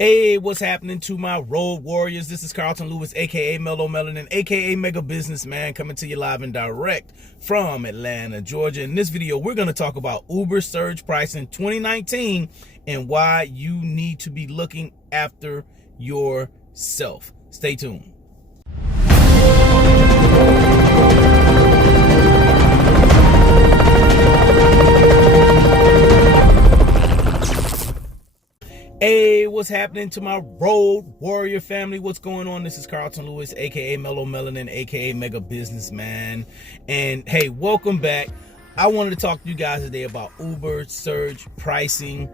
Hey, what's happening to my road warriors? This is Carlton Lewis, aka Mellow Melanin, aka Mega Businessman, coming to you live and direct from Atlanta, Georgia. In this video, we're going to talk about Uber surge pricing 2019 and why you need to be looking after yourself. Stay tuned. Hey, what's happening to my road warrior family? What's going on? This is Carlton Lewis, aka Mellow Melanin, aka Mega Businessman. And hey, welcome back. I wanted to talk to you guys today about Uber surge pricing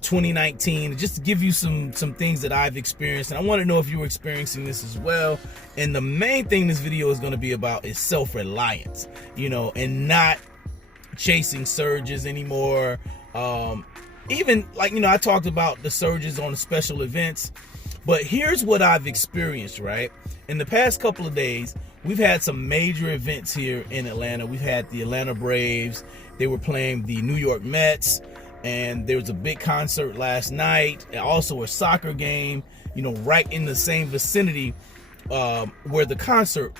2019, just to give you some things that I've experienced. And I want to know if you're experiencing this as well. And the main thing this video is going to be about is self-reliance, and not chasing surges anymore. Even I talked about the surges on the special events, but here's what I've experienced, right? In the past couple of days, we've had some major events here in Atlanta. We've had the Atlanta Braves. They were playing the New York Mets, and there was a big concert last night, and also a soccer game, right in the same vicinity where the concert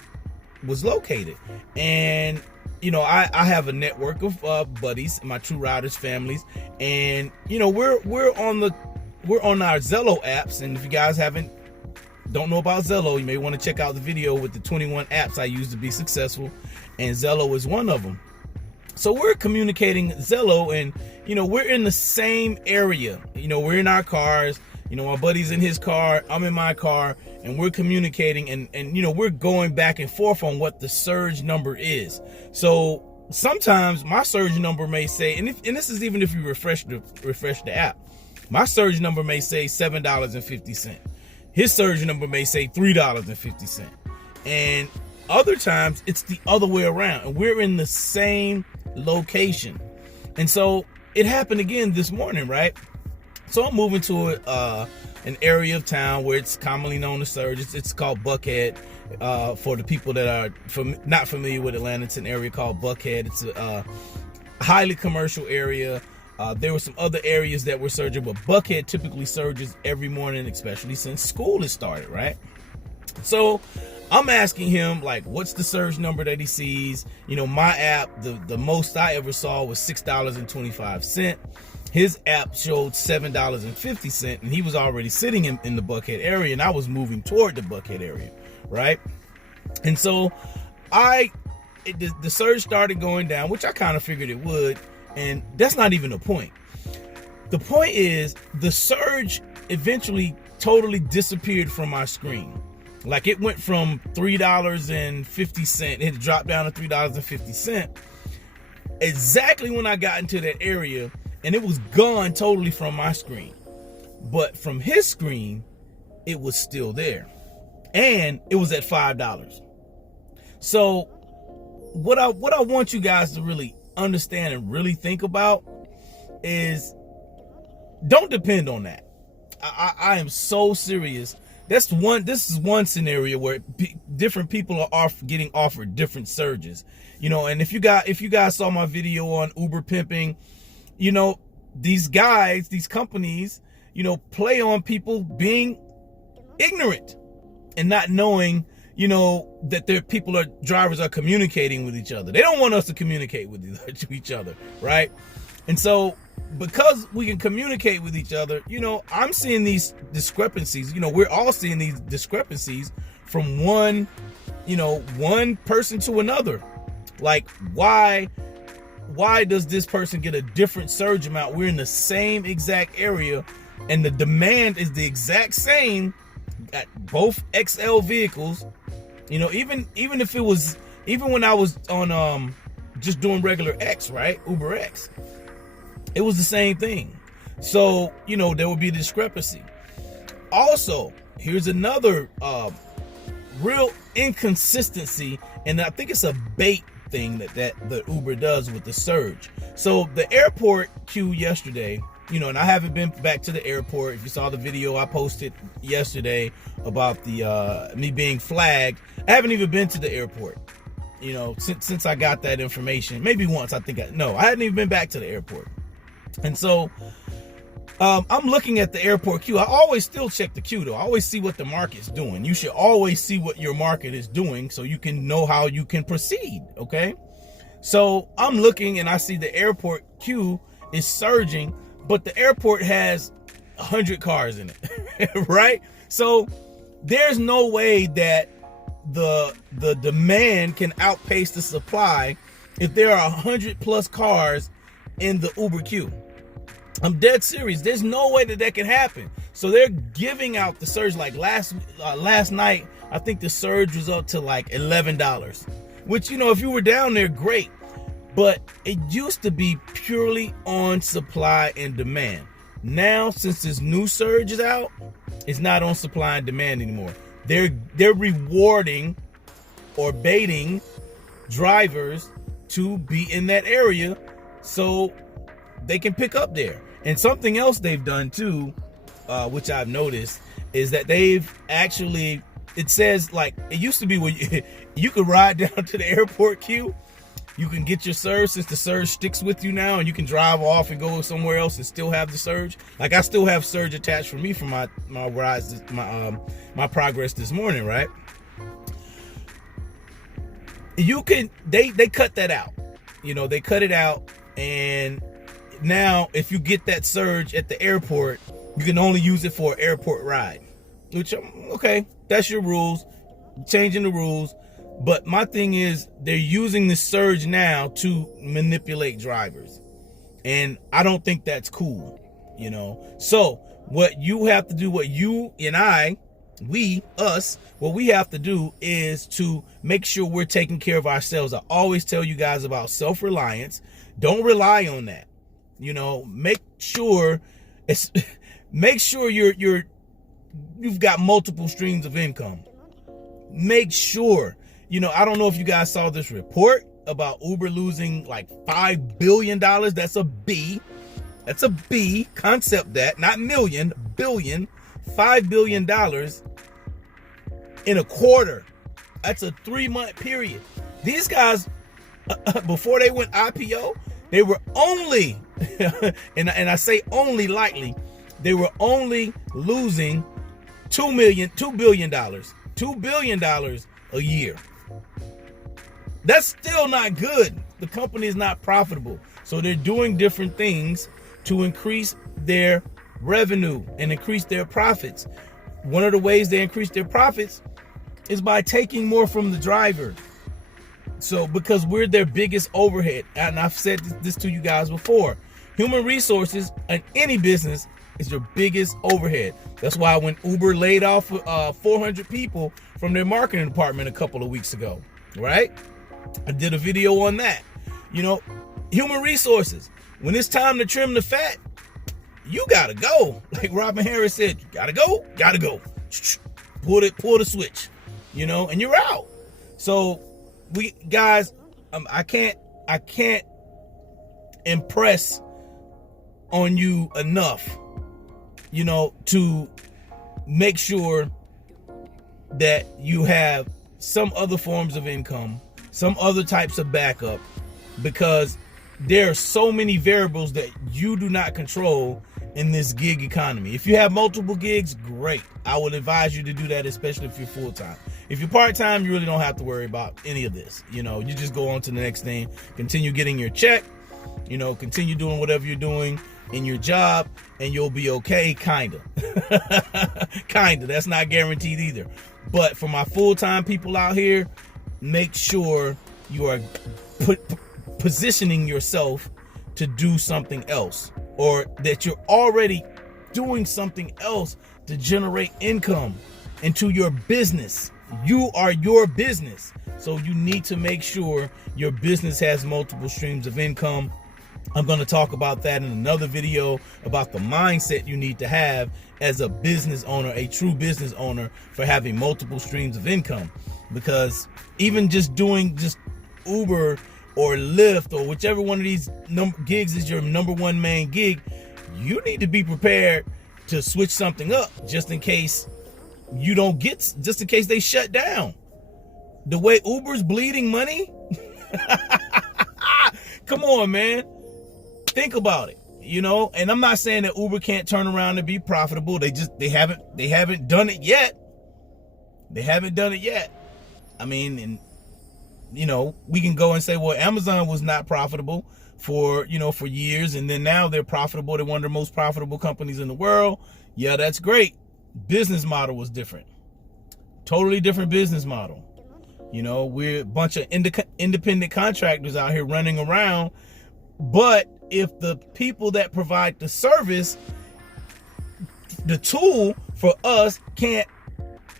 was located. And I have a network of buddies, my True Riders families, and we're on our Zello apps. And if you guys don't know about Zello, you may want to check out the video with the 21 apps I use to be successful, and Zello is one of them. So we're communicating Zello, and we're in the same area. We're in our cars. My buddy's in his car, I'm in my car, and we're communicating, and we're going back and forth on what the surge number is. So sometimes my surge number may say, and this is even if you refresh the app, my surge number may say $7.50. His surge number may say $3.50. And other times it's the other way around, and we're in the same location. And so it happened again this morning, right? So I'm moving to an area of town where it's commonly known as surge. It's called Buckhead. For the people that are not familiar with Atlanta, it's an area called Buckhead. It's a highly commercial area. There were some other areas that were surging, but Buckhead typically surges every morning, especially since school has started, right? So I'm asking him, what's the surge number that he sees? My app, the most I ever saw was $6.25. His app showed $7.50, and he was already sitting in the Buckhead area, and I was moving toward the Buckhead area, right? And so the surge started going down, which I kind of figured it would, and that's not even the point. The point is the surge eventually totally disappeared from my screen. It went from $3.50, it dropped down to $3.50 exactly when I got into that area, and it was gone totally from my screen. But from his screen, it was still there, and it was at $5. So what I want you guys to really understand and really think about is, don't depend on that. I am so serious. This is one scenario where different people are getting offered different surges, and if you guys saw my video on Uber pimping, these companies, play on people being ignorant and not knowing, that drivers are communicating with each other. They don't want us to communicate with each other, right? And so because we can communicate with each other, I'm seeing these discrepancies. We're all seeing these discrepancies from one person to another. Why does this person get a different surge amount? We're in the same exact area, and the demand is the exact same at both XL vehicles. Even when I was on just doing regular X, right? Uber X, it was the same thing. So, there would be a discrepancy. Also, here's another real inconsistency, and I think it's a bait thing that the Uber does with the surge. So the airport queue yesterday, and I haven't been back to the airport. If you saw the video I posted yesterday about the me being flagged, I haven't even been to the airport. Since I got that information, maybe once. I hadn't even been back to the airport. And so I'm looking at the airport queue. I always still check the queue though. I always see what the market's doing. You should always see what your market is doing so you can know how you can proceed, okay? So I'm looking and I see the airport queue is surging, but the airport has 100 cars in it, right? So there's no way that the demand can outpace the supply if there are 100 plus cars in the Uber queue. I'm dead serious. There's no way that can happen. So they're giving out the surge. Like last night, I think the surge was up to like $11, which, you know, if you were down there, great. But it used to be purely on supply and demand. Now, since this new surge is out, it's not on supply and demand anymore. They're rewarding or baiting drivers to be in that area so they can pick up there. And something else they've done too, which I've noticed, is that they've actually, it says like, it used to be where you could ride down to the airport queue, you can get your surge since the surge sticks with you now, and you can drive off and go somewhere else and still have the surge. Like I still have surge attached for me for my rides, my progress this morning, right? You can, they cut that out. You know, they cut it out, and now if you get that surge at the airport, you can only use it for an airport ride. Which, okay, that's your rules, changing the rules. But my thing is, they're using the surge now to manipulate drivers. And I don't think that's cool, you know. So what you have to do, what you and I, what we have to do is to make sure we're taking care of ourselves. I always tell you guys about self-reliance. Don't rely on that. You know, make sure you've got multiple streams of income. Make sure, you know, I don't know if you guys saw this report about Uber losing like $5 billion. That's a B. That's a B. Concept that, not million, billion. $5 billion in a quarter. That's a 3-month period. These guys, before they went IPO, they were only, and I say only lightly, they were only losing $2 billion a year. That's still not good. The company is not profitable. So they're doing different things to increase their revenue and increase their profits. One of the ways they increase their profits is by taking more from the driver. So because we're their biggest overhead, and I've said this to you guys before, human resources in any business is your biggest overhead. That's why when Uber laid off 400 people from their marketing department a couple of weeks ago, right? I did a video on that. You know, human resources, when it's time to trim the fat, you gotta go. Like Robin Harris said, you gotta go. Pull the switch, you know, and you're out. So we guys, I can't impress on you enough, you know, to make sure that you have some other forms of income, some other types of backup, because there are so many variables that you do not control in this gig economy. If you have multiple gigs, great. I would advise you to do that, especially if you're full-time. If you're part-time, you really don't have to worry about any of this. You know, you just go on to the next thing, continue getting your check, you know, continue doing whatever you're doing in your job, and you'll be okay, kinda. Kinda, that's not guaranteed either. But for my full-time people out here, make sure you are positioning yourself to do something else, or that you're already doing something else to generate income into your business. You are your business. So you need to make sure your business has multiple streams of income. I'm going to talk about that in another video, about the mindset you need to have as a business owner, a true business owner, for having multiple streams of income. Because even just doing just Uber or Lyft or whichever one of these gigs is your number one main gig, you need to be prepared to switch something up just in case you don't get, just in case they shut down. The way Uber's bleeding money, come on, man. Think about it. you know, and I'm not saying that Uber can't turn around and be profitable. They haven't done it yet. They haven't done it yet. I mean, and you know, we can go and say, well, Amazon was not profitable for years, and then now they're profitable. They're one of the most profitable companies in the world. Yeah, that's great. Business model was different. Totally different business model. You know, we're a bunch of independent contractors out here running around. But if the people that provide the service, the tool for us can't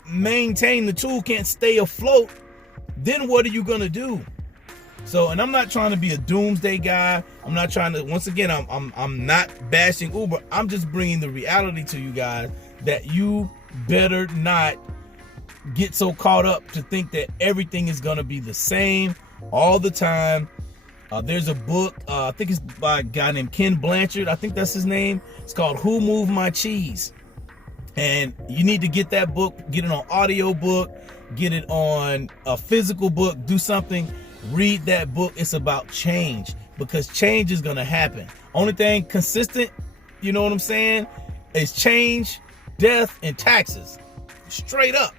maintain the tool, can't stay afloat, then what are you going to do? So, and I'm not trying to be a doomsday guy. I'm not trying to, once again, I'm not bashing Uber. I'm just bringing the reality to you guys that you better not get so caught up to think that everything is going to be the same all the time. There's a book, I think it's by a guy named Ken Blanchard. I think that's his name. It's called Who Moved My Cheese? And you need to get that book, get it on audio book, get it on a physical book, do something, read that book. It's about change, because change is going to happen. Only thing consistent, you know what I'm saying, is change, death, and taxes. Straight up.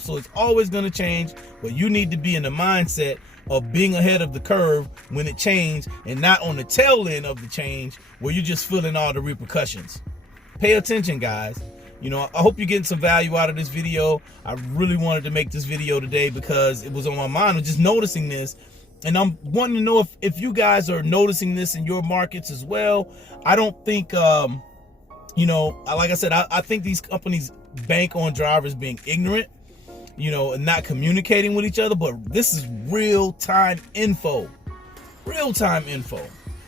So it's always going to change, but you need to be in the mindset of being ahead of the curve when it changes, and not on the tail end of the change where you're just feeling all the repercussions. Pay attention, guys. You know, I hope you're getting some value out of this video. I really wanted to make this video today because it was on my mind. I was just noticing this, and I'm wanting to know if you guys are noticing this in your markets as well. I don't think, you know, like I said, I think these companies bank on drivers being ignorant, you know, and not communicating with each other. But this is real-time info.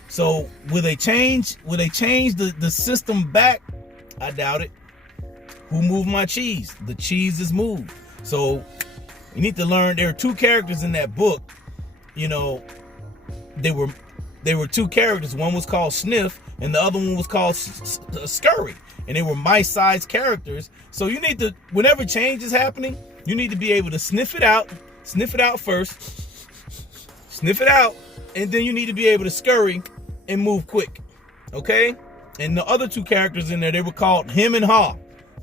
So will they change the system back? I doubt it. Who moved my cheese? The cheese is moved. So you need to learn. There are two characters in that book. You know, they were two characters. One was called Sniff, and the other one was called Scurry. And they were mice-sized characters. So you need to, whenever change is happening, you need to be able to sniff it out first, and then you need to be able to scurry and move quick. Okay? And the other two characters in there, they were called Hem and Haw.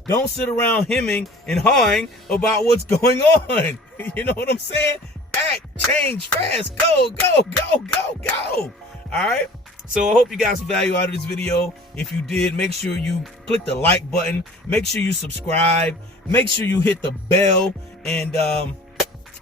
Don't sit around hemming and hawing about what's going on. You know what I'm saying? Act, change fast, go. All right? So I hope you got some value out of this video. If you did, make sure you click the like button. Make sure you subscribe. Make sure you hit the bell. And,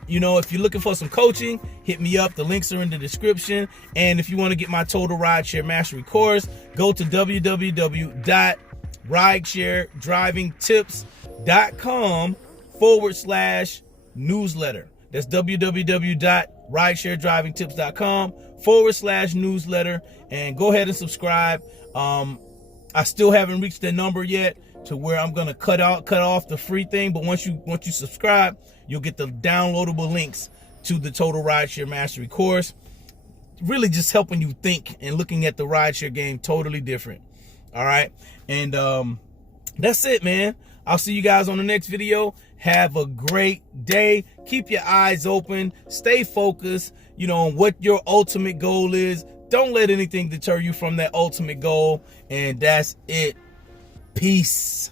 you know, if you're looking for some coaching, hit me up. The links are in the description. And if you want to get my Total Rideshare Mastery course, go to www.ridesharedrivingtips.com/newsletter. That's www.ridesharedrivingtips.com/newsletter. And go ahead and subscribe. I still haven't reached that number yet to where I'm gonna cut off the free thing. But once you subscribe, you'll get the downloadable links to the Total Rideshare Mastery course. Really just helping you think and looking at the rideshare game totally different. All right. And that's it, man. I'll see you guys on the next video. Have a great day. Keep your eyes open. Stay focused, you know, on what your ultimate goal is. Don't let anything deter you from that ultimate goal. And that's it. Peace.